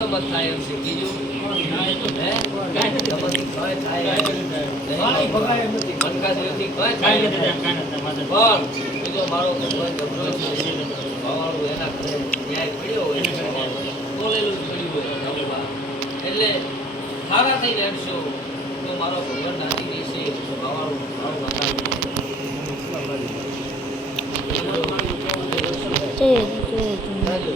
મત થાય એમ છે બીજું હે કાઈ નથી તમારી કોઈ થાય નહીં ભગાય નથી મનકા દેવથી કોઈ થાય નથી પણ બીજો મારો કોઈ ગબરો છે બાવાળું એના ઘરે ન્યાય પડ્યો હોય બોલેલું પડ્યું હોય એટલે સારા થઈને હટશો તો મારો ભગવાન નાની દેશે બાવાળું મારું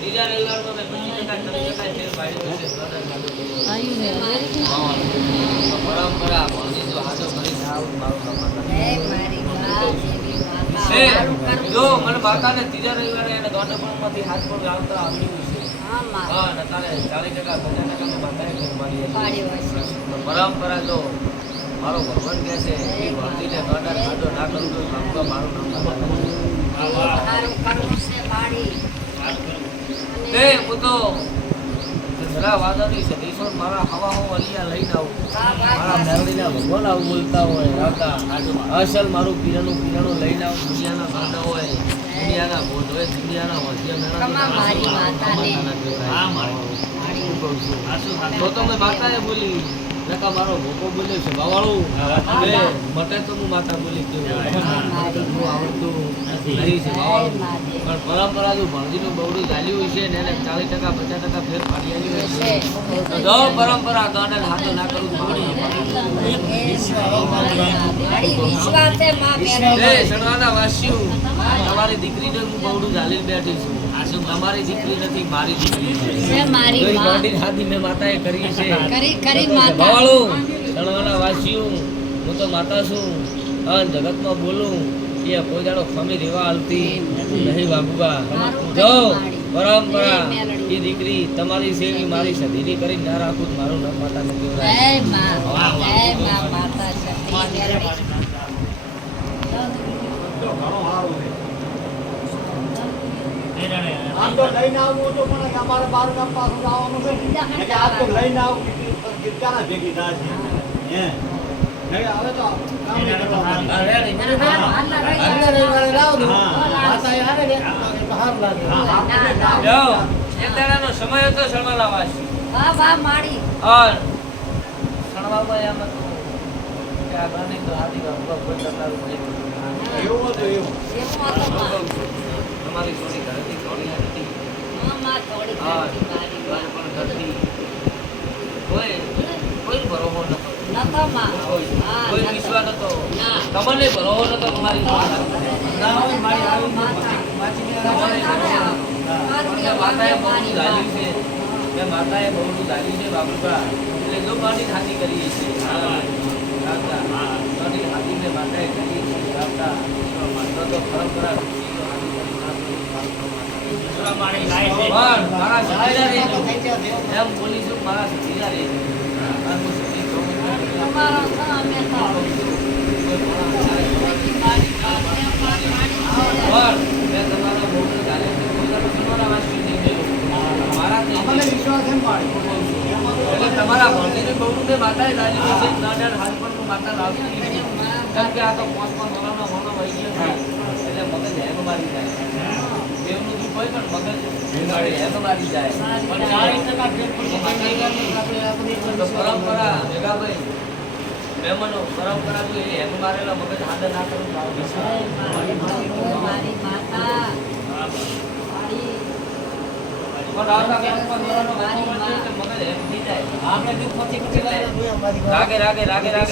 ત્રીજા રવિવારમાં મેં 25% પરંપરા જો મને માતાને ત્રીજા રવિવારે એને દોંડપણમાંથી હાથ પર લાવતા આવડ્યું છે. હા નતાને 40% 50% માતાએ મારી પરંપરા જો મારો ભગવાન કહે છે એ ભરતીને ગોંડા ખાધો ના કરું તો ભગવાન મારું નામ હું તો જરા વાદળની છે દેશો મારા હવા હું અલિયા લઈને આવું મારા મેરડીના ભગવાન આવું બોલતા હોય આવતા અસલ મારું પીરાનું લઈને આવું દુનિયાના ગાંડા હોય દુનિયાના ભોજ હોય દુનિયાના તો મેં માતાએ બોલી નકા મારો ભોકો બોલ્યો છે બાવાળું મટે તો હું માતા બોલી ગયો આવડતું નહીં છે બાવાળું પણ પરંપરા જો ભણજીનું બવડું ચાલ્યું છે ને એને 40% 50% ફેર પાડી આવ્યું છે તો પરંપરા તો એને હાથો ના કરું શણવાના વાસ્યુ તમારી દીકરીને હું બવડું ચાલી બેઠી છું તમારી દીકરી નથી મારી દીકરી છે મારી હાથી મેં માતાએ કરી છે બાવાળું શણવાના વાસ્યુ હું તો માતા છું અને જગતમાં બોલું એ કોઈ દાડો ખમી રેવા હાલતી નહીં બાબુબા જો પરંપરા એ દીકરી તમારી સેવી મારી સદીની કરી ના રાખું મારું નામ માતા નથી આમ તો લઈને આવું તો પણ અમારે 12 ગામ પાછું આવવાનું છે કે આજ તો લઈને આવું ક્યાંના ભેગી થાય છે હે હવે તો કામ નહીં કરવાનું એક દાડાનો સમય હતો શણવાલા વાસી શણવામાં એમ હતું કે આ ગાની તો હાથી કોઈ કરનારું નહીં એવું હતું એવું તમારી છોડી ઘરેથી થોડી હતી પણ ઘરથી કોઈ ભરોસો નતો કોઈ વિશ્વાસ નતો તમને ભરોસો નતો તમારી માતાએ બહુ ધાર્યું છે મેં માતાએ બહુ ધાર્યું છે બાબુબા એટલે જો મારી હાથી કરીએ છીએ હાથી મેં માતાએ કરી છે તો પરંપરા મારા એમ બોલીશું મારા સતીરા રે તમારા ભણતીને બહુ માતાએ લાવી છે હાથ પણ માતા લાવતી કારણ કે આ તો 5 વર્ષનો હોનો વહી ગયો એટલે મગજ હેમ મારી જાય દેવનું દુઃખ હોય પણ મગજ હેમ મારી જાય પરંપરા ભેગાભાઈ મહેમાનો પરંપરા જો એ હેમ મારેલા મગજ હાથ ના કરું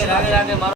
રાગે